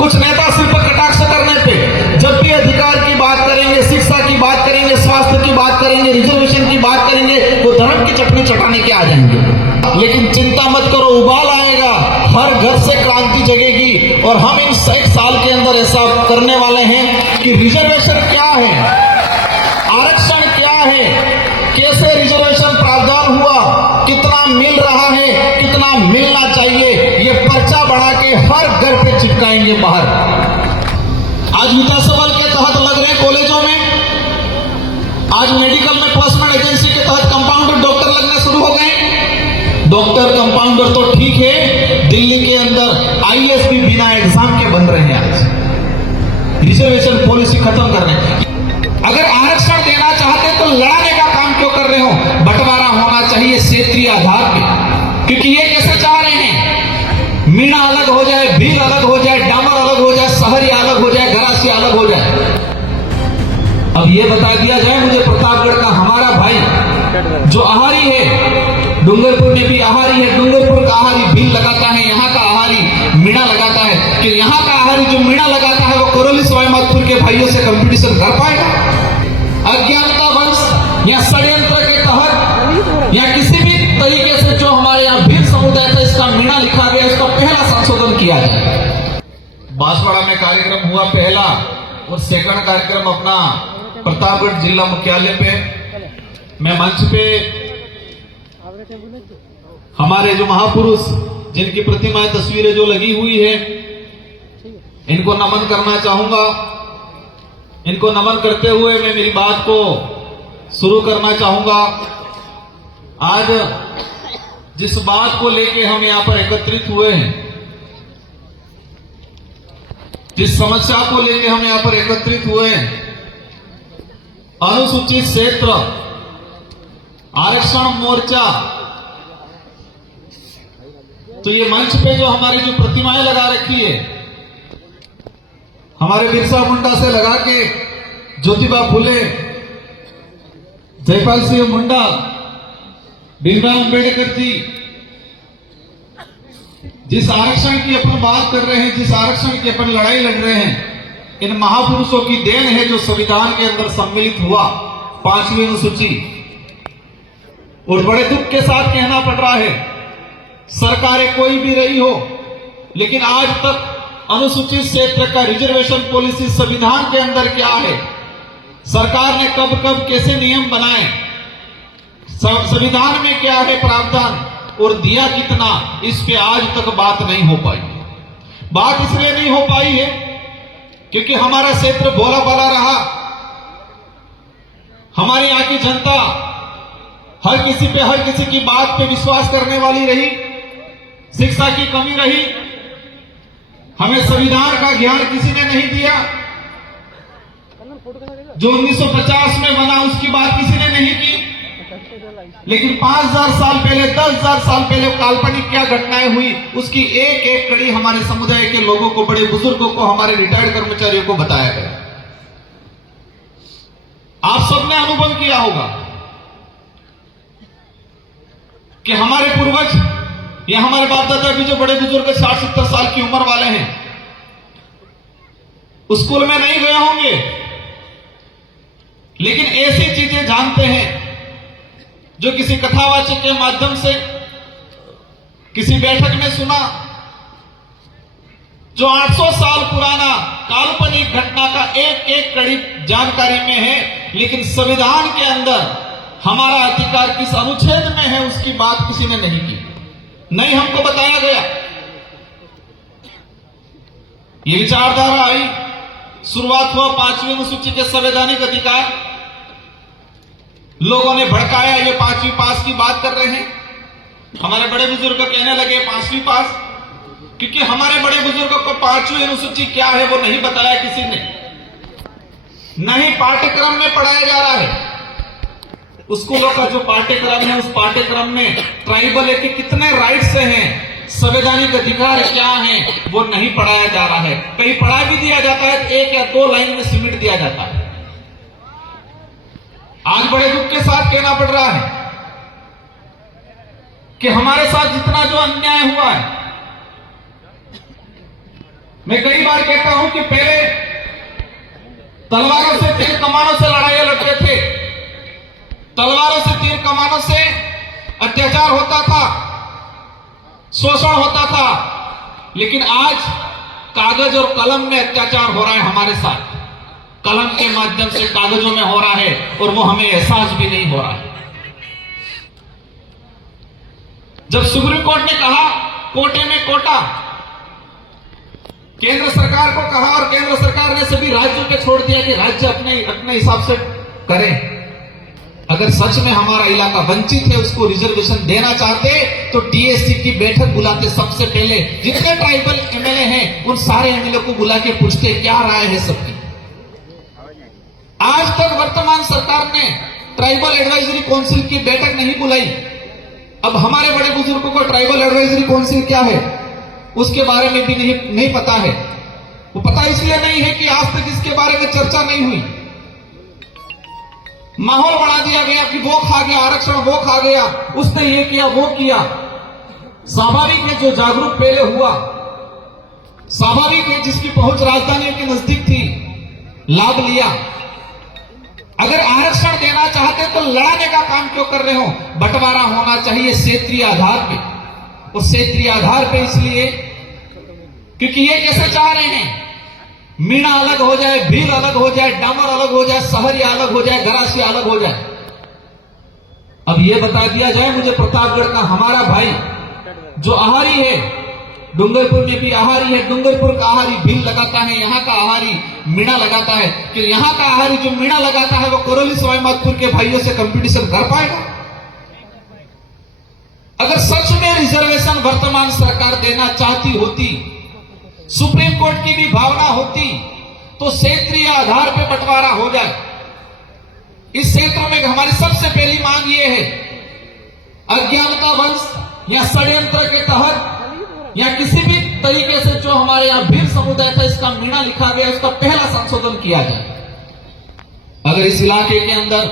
कुछ नेता सिर्फ कटाक्ष करने पे, जब भी अधिकार की बात करेंगे, शिक्षा की बात करेंगे, स्वास्थ्य की बात करेंगे, रिजर्वेशन की बात करेंगे, वो धर्म की चटनी चटाने के आ जाएंगे। लेकिन चिंता मत करो, उबाल आएगा, हर घर से क्रांति जगेगी। और हम इन 1 साल के अंदर ऐसा करने वाले हैं कि रिजर्वेशन क्या है, आरक्षण क्या है, कैसे रिजर्वेशन प्रावधान हुआ, कितना मिल रहा है, कितना मिलना चाहिए, ये पर्चा बढ़ा के हर घर पे चिपकाएंगे बाहर। आज विधानसभा के तहत लग रहे कॉलेजों में, आज मेडिकल में प्लेसमेंट एजेंसी के तहत कंपाउंडर डॉक्टर लगने शुरू हो गए। डॉक्टर कंपाउंडर तो ठीक है, दिल्ली के अंदर आईएएस भी बिना एग्जाम के बन रहे हैं। आज रिजर्वेशन पॉलिसी खत्म कर रहे हैं। अगर आरक्षण देना चाहते तो लड़ाने का काम क्यों कर रहे हो? बंटवारा होना चाहिए क्षेत्रीय आधार पे, क्योंकि ये कैसे चाह रहे हैं, मीणा अलग हो जाए, भील अलग हो जाए, डामर अलग हो जाए, शहरी अलग हो जाए, गरासी अलग हो जाए। अब ये बता दिया जाए मुझे, प्रतापगढ़ का हमारा भाई जो आहारी है, डूंगरपुर में भी आहारी है, डूंगरपुर का आहारी भील लगाता है, यहाँ का आहारी मीणा लगाता है, कि यहाँ का आहारी जो मीणा लगाता है वो कोरोली सवाईमाधोपुर के भाइयों से कंपटीशन कर पाएगा? अज्ञानता वंश या षड्यंत्र के तहत या किसी भी तरीके से जो हमारे यहाँ भील समुदाय का इसका मीणा लिखा गया, इसका पहला संशोधन किया जाए। बांसवाड़ा में कार्यक्रम हुआ पहला, और सेकंड कार्यक्रम अपना प्रतापगढ़ जिला मुख्यालय पे, मैं मंच पे हमारे जो महापुरुष जिनकी प्रतिमाएं तस्वीरें जो लगी हुई है, इनको नमन करना चाहूंगा। इनको नमन करते हुए मैं मेरी बात को शुरू करना चाहूंगा। आज जिस बात को लेके हम यहां पर एकत्रित हुए हैं, जिस समस्या को लेके हम यहां पर एकत्रित हुए हैं, अनुसूचित क्षेत्र आरक्षण मोर्चा, तो ये मंच पे जो हमारी जो प्रतिमाएं लगा रखी है, हमारे बिरसा मुंडा से लगा के ज्योतिबा फुले, जयपाल सिंह मुंडा, भीमराव अंबेडकर जी, जिस आरक्षण की अपन बात कर रहे हैं, जिस आरक्षण की अपन लड़ाई लड़ रहे हैं, इन महापुरुषों की देन है जो संविधान के अंदर सम्मिलित हुआ 5वीं अनुसूची। और बड़े दुख के साथ कहना पड़ रहा है, सरकारें कोई भी रही हो, लेकिन आज तक अनुसूचित क्षेत्र का रिजर्वेशन पॉलिसी संविधान के अंदर क्या है, सरकार ने कब कब कैसे नियम बनाए, संविधान में क्या है प्रावधान और दिया कितना, इस पे आज तक बात नहीं हो पाई। बात इसलिए नहीं हो पाई है क्योंकि हमारा क्षेत्र भोला भाला रहा, हमारे यहां की जनता हर किसी की बात पे विश्वास करने वाली रही, शिक्षा की कमी रही, हमें संविधान का ज्ञान किसी ने नहीं दिया, जो 1950 में बना उसकी बात किसी ने नहीं की। लेकिन 5000 साल पहले, 10,000 साल पहले काल्पनिक क्या घटनाएं हुई, उसकी एक एक कड़ी हमारे समुदाय के लोगों को, बड़े बुजुर्गों को, हमारे रिटायर्ड कर्मचारियों को बताया गया। आप सबने अनुभव किया होगा कि हमारे पूर्वज या हमारे बाप दादा भी जो बड़े बुजुर्ग 60-70 साल की उम्र वाले हैं, स्कूल में नहीं गए होंगे, लेकिन ऐसी चीजें जानते हैं जो किसी कथावाचक के माध्यम से, किसी बैठक में सुना, जो 800 साल पुराना काल्पनिक घटना का एक एक कड़ी जानकारी में है, लेकिन संविधान के अंदर हमारा अधिकार किस अनुच्छेद में है उसकी बात किसी ने नहीं की, नहीं हमको बताया गया। ये विचारधारा आई, शुरुआत हुआ 5वीं अनुसूची के संवैधानिक अधिकार, लोगों ने भड़काया, ये 5वीं पास की बात कर रहे हैं। हमारे बड़े बुजुर्ग कहने लगे 5वीं पास, क्योंकि हमारे बड़े बुजुर्गों को 5वीं अनुसूची क्या है वो नहीं बताया किसी ने, नहीं पाठ्यक्रम में पढ़ाया जा रहा है। स्कूलों का जो पाठ्यक्रम है, उस पाठ्यक्रम में ट्राइबल के कितने राइट्स हैं, संवैधानिक अधिकार क्या हैं, वो नहीं पढ़ाया जा रहा है। कहीं पढ़ा भी दिया जाता है, 1 या 2 लाइन में सिमट दिया जाता है। आज बड़े दुख के साथ कहना पड़ रहा है कि हमारे साथ जितना जो अन्याय हुआ है, मैं कई बार कहता हूं कि पहले तलवारों से तीर कमानों से लड़ाइयां लड़ते थे, तलवारों से तीर कमानों से अत्याचार होता था, शोषण होता था, लेकिन आज कागज और कलम में अत्याचार हो रहा है हमारे साथ। कलम के माध्यम से कागजों में हो रहा है और वो हमें एहसास भी नहीं हो रहा है। जब सुप्रीम कोर्ट ने कहा कोटे में कोटा, केंद्र सरकार को कहा और केंद्र सरकार ने सभी राज्यों पे छोड़ दिया कि राज्य अपने हिसाब से करें। अगर सच में हमारा इलाका वंचित है, उसको रिजर्वेशन देना चाहते तो टीएससी की बैठक बुलाते, सबसे पहले जितने ट्राइबल एमएलए हैं उन सारे एमएलए को बुला के पूछते क्या राय है सबकी। आज तक वर्तमान सरकार ने ट्राइबल एडवाइजरी काउंसिल की बैठक नहीं बुलाई। अब हमारे बड़े बुजुर्गों को ट्राइबल एडवाइजरी काउंसिल क्या है उसके बारे में भी नहीं पता है। वो पता इसलिए नहीं है कि आज तक इसके बारे में चर्चा नहीं हुई। माहौल बना दिया गया कि वो खा गया आरक्षण, वो खा गया, उसने ये किया वो किया। स्वाभाविक है जो जागरूक पहले हुआ, स्वाभाविक है जिसकी पहुंच राजधानियों के नजदीक थी, लाभ लिया। अगर आरक्षण देना चाहते तो लड़ाने का काम क्यों कर रहे हो? बंटवारा होना चाहिए क्षेत्रीय आधार पे, और क्षेत्रीय आधार पे इसलिए क्योंकि ये कैसे चाह रहे हैं मीणा अलग हो जाए, भील अलग हो जाए, डामर अलग हो जाए, सहरिया अलग हो जाए, गरासिया अलग हो जाए। अब ये बता दिया जाए मुझे प्रतापगढ़ का हमारा भाई जो आहारी है, डूंगरपुर में भी आहारी है, डूंगरपुर का आहारी भील लगाता है, यहाँ का आहारी मीणा लगाता है, कि यहाँ का आहारी जो मीणा लगाता है वो कोरोली सवाईमाधोपुर के भाइयों से कंपटीशन कर पाएगा? अगर सच में रिजर्वेशन वर्तमान सरकार देना चाहती होती, सुप्रीम कोर्ट की भी भावना होती, तो क्षेत्रीय आधार पर बंटवारा हो जाए। इस क्षेत्र में हमारी सबसे पहली मांग यह है, अज्ञानता वंश या षड्यंत्र के तहत या किसी भी तरीके से जो हमारे यहां भील समुदाय था इसका मीणा लिखा गया, उसका पहला संशोधन किया जाए। अगर इस इलाके के अंदर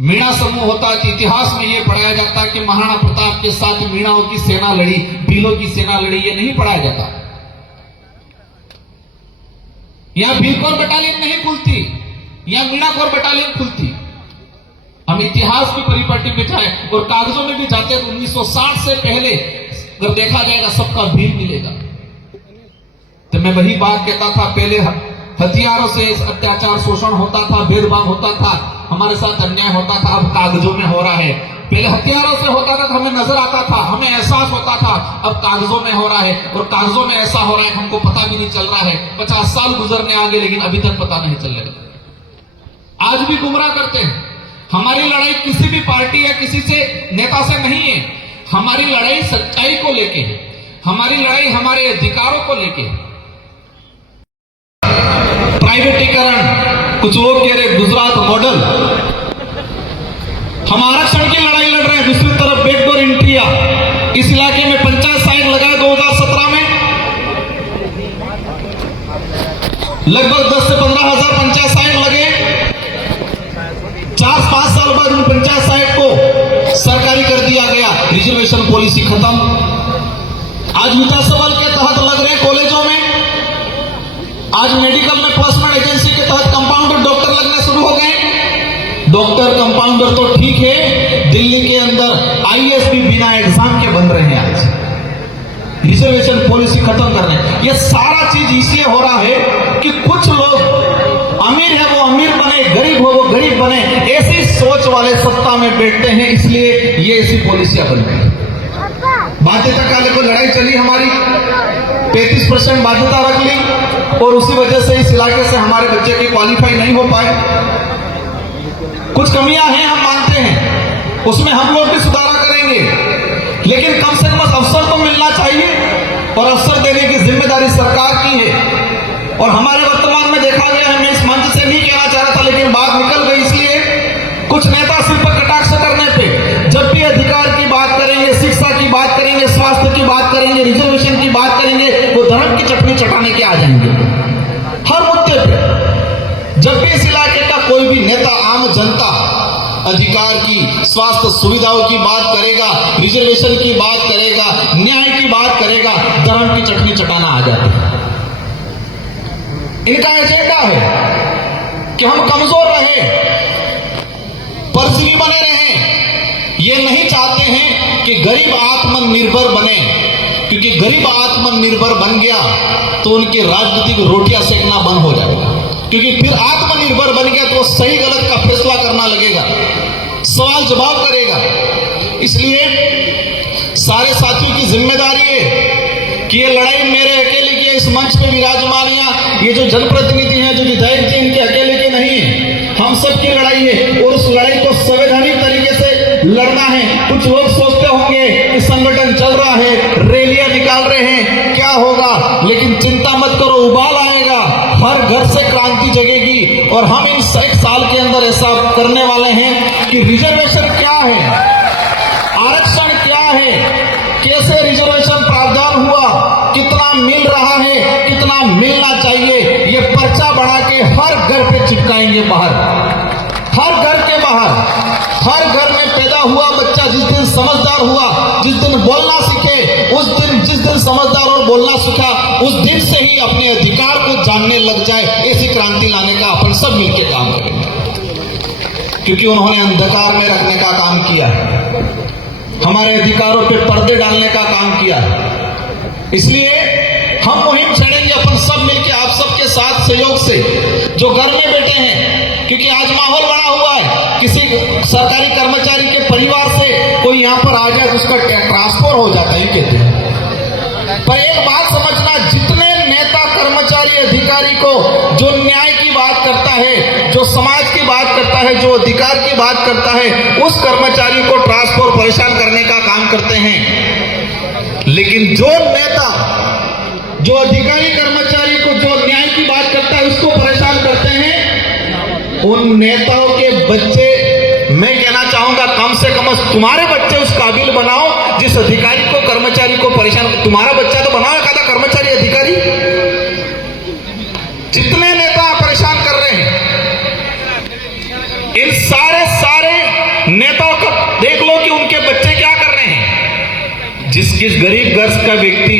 मीणा समूह होता तो इतिहास में यह पढ़ाया जाता कि महाराणा प्रताप के साथ मीणाओं की सेना लड़ी, भीलों की सेना लड़ी, ये नहीं पढ़ाया जाता। यहां भीलकोर बटालियन नहीं खुलती, यहां मीणाकोर बटालियन खुलती। हम इतिहास की परिपाटी में जाए और कागजों में भी जाते तो 1960 से पहले अगर देखा जाएगा सबका भील मिलेगा। तो मैं वही बात कहता था, पहले हथियारों से अत्याचार शोषण होता था, भेदभाव होता था, हमारे साथ अन्याय होता था, अब कागजों में हो रहा है। पहले हथियारों से होता था तो हमें नजर आता था, हमें एहसास होता था, अब कागजों में हो रहा है, और कागजों में ऐसा हो रहा है हमको पता भी नहीं चल रहा है। 50 साल गुजरने आगे लेकिन अभी तक पता नहीं चल रहा। आज भी गुमराह करते हैं। हमारी लड़ाई किसी भी पार्टी या किसी से नेता से नहीं है, हमारी लड़ाई सच्चाई को लेके है, हमारी लड़ाई हमारे अधिकारों को लेके है। प्राइवेटीकरण, कुछ लोग कह रहे गुजरात मॉडल, हम आरक्षण की लड़ाई लड़ रहे हैं, दूसरी तरफ बैकडोर एंट्री। इस इलाके में पंचायत साइट लगाए 2017 में, लगभग 10 से 15 हजार पंचायत साइट लगे। 4-5 साल बाद उन पंचायत साइट को सरकारी कर दिया गया, रिजर्वेशन पॉलिसी खत्म। आज विकास बल के तहत लग रहे कॉलेजों में, आज मेडिकल में प्लेसमेंट एजेंसी के तहत कंपाउंडर डॉक्टर लगने शुरू हो गए। डॉक्टर कंपाउंडर तो ठीक है, दिल्ली के अंदर आईएएस भी बिना एग्जाम के बन रहे हैं। आज रिजर्वेशन पॉलिसी खत्म कर रहे हैं। यह सारा चीज इसलिए हो रहा है कि कुछ लोग अमीर है वो अमीर बने, गरीब हो वो गरीब बने, ऐसी सोच वाले सत्ता में बैठते हैं, इसलिए ये ऐसी पॉलिसियां बनती है। बाध्यता काले को लड़ाई चली हमारी, 35% बाध्यता रख ली, और उसी वजह से इस इलाके से हमारे बच्चे की क्वालिफाई नहीं हो पाए। कुछ कमियां हैं हम मानते हैं, उसमें हम लोग भी सुधार करेंगे, लेकिन कम से कम अवसर तो मिलना चाहिए, और अवसर देने की जिम्मेदारी सरकार की है। और हमारे वर्तमान में देखा गया है, मैं इस मंच से नहीं कहना चाह रहा था लेकिन बात निकल गई, इसलिए कुछ नेता सिर पर कटाक्ष करने पे, जब भी अधिकार की बात करेंगे, शिक्षा की बात करेंगे, स्वास्थ्य की बात करेंगे, रिजर्वेशन की बात करेंगे, वो धर्म की चटनी चटाने के आ जाएंगे हर मुद्दे पे। जब भी इस इलाके का कोई भी नेता, आम जनता अधिकार की, स्वास्थ्य सुविधाओं की बात करेगा, रिजर्वेशन की बात करेगा, न्याय की बात करेगा, धर्म की चटनी चटाना आ जाती है। इनका एजेंडा है कि हम कमजोर रहे, परजीवी बने रहें। ये नहीं चाहते हैं कि गरीब आत्मनिर्भर बने, क्योंकि गरीब आत्मनिर्भर बन गया तो उनकी राजनीतिक रोटियां सेकना बंद हो जाएगा, क्योंकि फिर आत्मनिर्भर बन गया तो वो सही गलत का फैसला करना लगेगा, सवाल जवाब करेगा। इसलिए सारे साथियों की जिम्मेदारी है कि ये लड़ाई मेरे अकेले की, इस मंच पे विराजमान ये जो जनप्रतिनिधि हैं, जो विधायक जी, इनके अकेले के नहीं है, हम सब की लड़ाई है और उस लड़ाई को संवैधानिक तरीके से लड़ना है। कुछ लोग सोचते होंगे कि संगठन चल रहा है, रैलियां निकाल रहे हैं, क्या होगा, लेकिन चिंता मत करो, उबाल आएगा, हर घर से क्रांति जगेगी। और हम इन 1 साल के अंदर ऐसा करने वाले हैं कि रिजर्वेशन क्या है, आरक्षण क्या है, कैसे रिजर्वेशन प्रावधान हुआ, कितना मिल रहा है, कितना मिलना चाहिए, ये पर्चा बना के हर घर पे चिपकाएंगे बाहर, हर घर के बाहर। हर घर में पैदा हुआ बच्चा जिस दिन समझदार हुआ, जिस दिन बोलना सीखे, उस दिन जिस दिन समझदार और बोलना सीखा, उस दिन से ही अपने अधिकार को जानने लग जाए। ऐसी क्रांति लाने का अपन सब मिलकर काम करेंगे, क्योंकि उन्होंने अंधकार में रखने का काम किया है, हमारे अधिकारों पे पर्दे डालने का काम किया है। इसलिए हम मुहिम छेड़ेंगे अपन सब मिलकर, आप सबके साथ सहयोग से, जो घर में बैठे हैं, क्योंकि आज माहौल बना हुआ है, किसी सरकारी कर्मचारी के परिवार से कोई यहाँ पर आ जाए तो उसका ट्रांसफर हो जाता है कहते हैं। पर एक बात समझना, जितने नेता, कर्मचारी, अधिकारी को जो न्याय की बात करता है, जो समाज की बात करता है, जो अधिकार की बात करता है, उस कर्मचारी को ट्रांसफर परेशान करने का काम करते हैं। लेकिन जो नेता, जो अधिकारी कर्मचारी को जो न्याय की बात करता है, उसको परेशान करते हैं, उन नेताओं के बच्चे, मैं कहना चाहूंगा कम से कम तुम्हारे बच्चे उस काबिल बनाओ जिस अधिकारी को, कर्मचारी को परेशान। तुम्हारा बच्चा तो बनाओ एखादा कर्मचारी, अधिकारी। जितने नेता परेशान कर रहे हैं, इन सारे नेताओं का देख लो कि उनके बच्चे क्या कर रहे हैं। जिस गरीब घर का व्यक्ति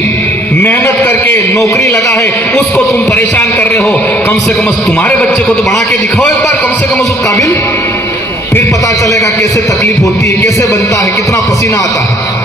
मेहनत करके नौकरी लगा है, उसको तुम परेशान कर रहे हो। कम से कम तुम्हारे बच्चे को तो बना के दिखाओ एक बार, कम से कम उस काबिल, फिर पता चलेगा कैसे तकलीफ होती है, कैसे बनता है, कितना पसीना आता है।